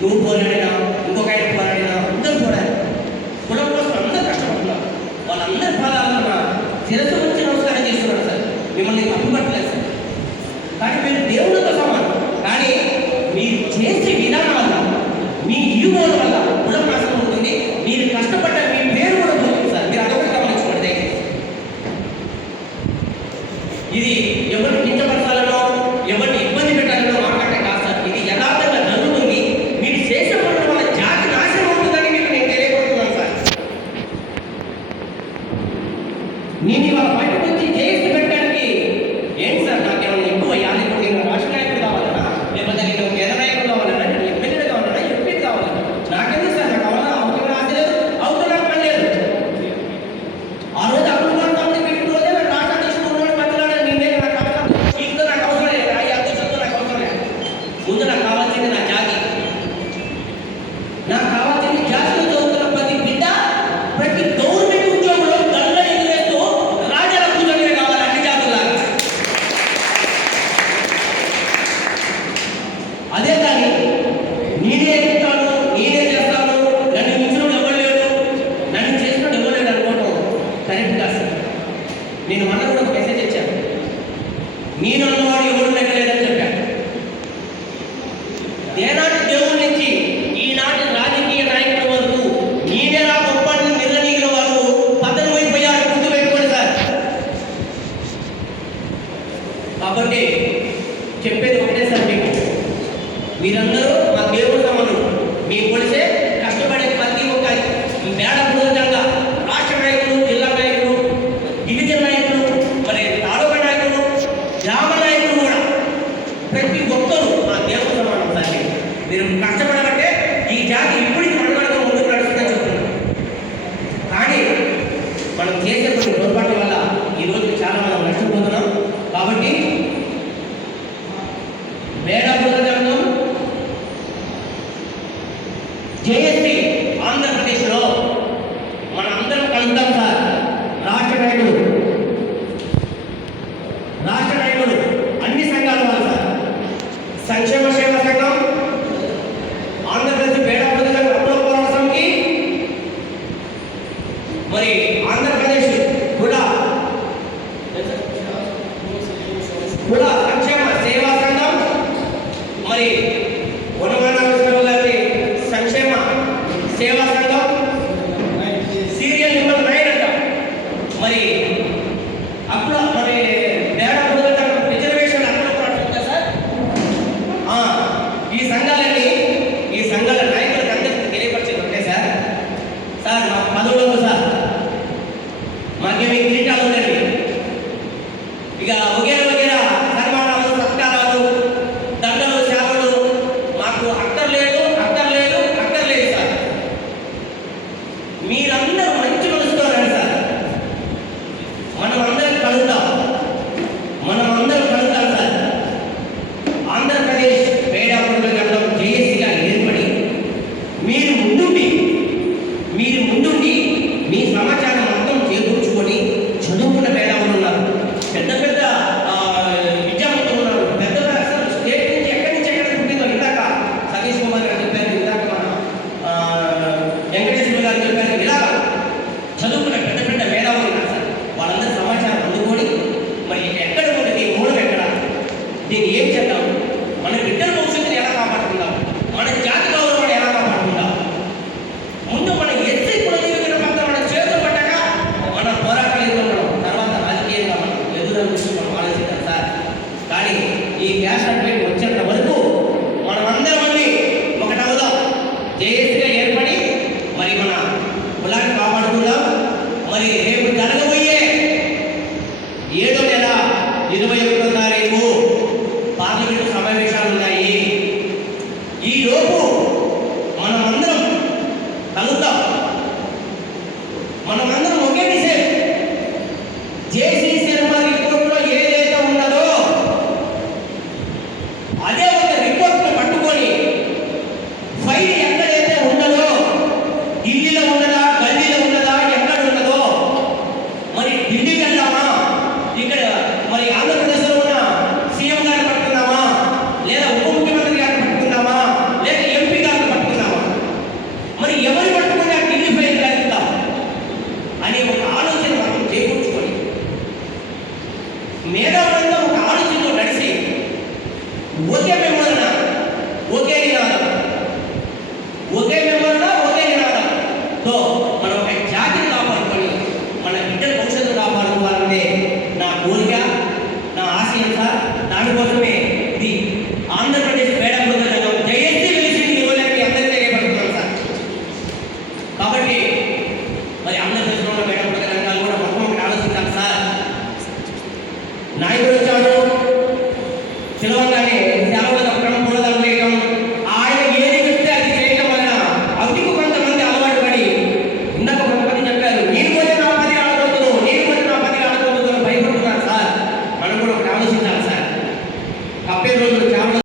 నువ్వు పోరాడినా, ఇంకొక ఆయన పోరాడినా, అందరూ పోరాడు. కులం కోసం అందరూ కష్టపడుతున్నారు. వాళ్ళందరి పాదాలన్న శిరస్సు నుంచి నమస్కారం చేస్తున్నారు సార్. మిమ్మల్ని తప్పుపట్టలేదు సార్. కానీ మీరు దేవుడితో సమానం. కానీ మీరు చేసే విధానం వల్ల, మీ ఈగోల వల్ల కులం నాశనం అవుతుంది. మీరు కష్టపడ్డ మీ పేరు కూడా పోతుంది సార్. మీరు అదొకటి గమనించుకోండి. ఇది ఎవరిని కించపరచాలనో, ఎవరిని ఇబ్బంది పెట్టాలనో మాట్లాడే కాదు సార్. ఇది యథార్థంగా జరుగుతుంది. మీరు చేసే పనుల వల్ల జాతి నాశనం అవుతుందని మీకు నేను తెలియజేస్తున్నాను సార్. నేను ఇవాళ బయటకు వచ్చి చేసి పెట్టడానికి ఏంటి సార్, నాకేమన్నా ఎక్కువ యాలి? నేను రాష్ట్ర నాయకుడు కావాలన్నా, లేకపోతే నేను కేంద్ర నాయకుడు కావాలన్నా, నేను ఎమ్మెల్యేలు కావాలన్నా, ఎంపీ కావాలన్నా, నాకెందుకు సార్? నాకు కావాలన్నా అవసరం ఆశ లేదు, అవసరం నాకు పని లేదు. ఆ రోజు అభివృద్ధి కమిటీ పెట్టిన రోజే నాకు రాష్ట్ర అధ్యక్షుడు మధ్యలో నిన్నే నాకు అవసరం, ఇంట్లో నాకు అవసరం లేదు, ఈ అధ్యక్షులతో నాకు అవసరం లేదు. ముందు నాకు కావాల్సింది నా జాతి. నాకు కావాల్సింది జాతిలో చదువుతున్న ప్రతి బిడ్డ, ప్రతి గవర్నమెంట్ ఉద్యోగులు గల్ల ఎదురేస్తూ రాజాల కూర్చొని కావాలి అన్ని జాతులాగా. అదే కానీ నేనే ఎక్కుతాను, నేనే చేస్తాను, నన్ను మించినోడు ఎవరు లేడు, నన్ను చేసినోడు ఎవరు లేడు అనుకోవటం కరెక్ట్ కాదు సార్. నేను మొన్న కూడా ఒక మెసేజ్ ఇచ్చాను. నేను అన్నవాడు ఎవరు లేదని చెప్పాను. ఏనాటి దేవుడి నుంచి ఈనాటి రాజకీయ నాయకుల వరకు నేనేలా గొప్ప నిర్ణీయుల వరకు పతనమైపోయారు. గుర్తు పెట్టుకోండి సార్. కాబట్టి చెప్పేది ఒకటే సార్, మీకు మీరందరూ మా దేవుడు సమానం. మీ కొలిసే కష్టపడే ప్రతి ఒక్క మేడ పూర్వకంగా రాష్ట్ర నాయకులు, జిల్లా నాయకులు, డివిజన్ నాయకులు, మరి తాలూకా నాయకులు, గ్రామ నాయకులు కూడా ప్రతి ఒక్కరూ మా దేవుడు సమానం సార్. మీరు కష్టపడబట్టే ఈ జాతి ఇప్పటికి మనగడగా ముందుకు నడుస్తుందని చెప్తున్నాం. కానీ మనం చేసే కొన్ని పొరపాట్ల వల్ల ఈరోజు చాలా మనం నష్టపోతున్నాం. కాబట్టి మేడా బృందం జేఎస్సీ ఆంధ్రప్రదేశ్లో మన అందరం కలుద్దాం సార్. రాష్ట్ర నాయకులు అన్ని సంఘాల వాళ్ళు సార్. సంక్షేమ సేవా సంఘం, ఆంధ్రప్రదేశ్ మేడా బృందం అప్పుల పోరాట సమితి, మరి ఆంధ్రప్రదేశ్ కూడా సంక్షేమ సేవా సంఘం, మరి వనమానాశ్వర గారి సంక్షేమ సేవా సంఘం, సీరియల్ నెంబర్ 9 అంట. మరి అప్పుడు మరి మేడా బృందం రిజర్వేషన్ అప్పుడు కూడా సార్. ఈ సంఘాల నాయకులకు అందరికీ తెలియపరిచేది ఒకటే సార్. సార్ మాకు పదవులు సార్, మాకేమి కిరీటాలు ఉండండి, ఇక వగేరా సన్మానాలు, సత్కారాలు, దండలు, సేవలు మాకు అక్కర్లేదు సార్. మీరందరూ మంచి మనసుతో రండి సార్. మనం అందరం కలుద్దాం సార్. ఆంధ్రప్రదేశ్ మేడా బృందం జేఏసీగా ఏర్పడి మీరు ముందుండి మీ సమాచారం మొత్తం చేకూర్చుకొని చదువుకున్న మేధావులు ఉన్నారు, పెద్ద విద్యావంతులు ఉన్నారు, పెద్ద స్టేట్ నుంచి ఎక్కడి నుంచి ఎక్కడ పుట్టిందో ఇందాక సతీష్ కుమార్ గారు చెప్పారు, ఇందాక మన వెంకటేశ్వర గారు చెప్పారు. ఇలా చదువుకున్న పెద్ద మేధావులు ఉన్నారు సార్. వాళ్ళందరూ సమాచారం అందుకొని మరి ఎక్కడ ఉంటుంది, మూలం ఎక్కడ, దీన్ని ఏం చేద్దాం, మన బిడ్డల భవిష్యత్తుని ఎలా కాపాడుకుందాం, మన జాతి గౌరవాన్ని ఎలా కాపాడుకుందాం, ముందు మన ఎస్సీ కుల జీవితం పట్ల మన చేతులు పడ్డాక మన పోరాటాలు ఎదుర్కొన్నాం, తర్వాత రాజకీయంగా మనం మనం ఆలోచిద్దాం సార్. కానీ ఈ గ్యాస్ సర్టిఫికేట్ వచ్చేంత వరకు మనమందరం మళ్ళీ ఒకటవుదాం. జేఏసీగా ఏర్పడి మరి మన కులాన్ని కాపాడుకుందాం. మరి రేపు జరగబోయే 7వ నెల 21వ తారీఖు పార్లమెంటు సమావేశాలు ఉన్నాయి. ఈ లోపు మనమందరం కలుద్దాం. మనమందరం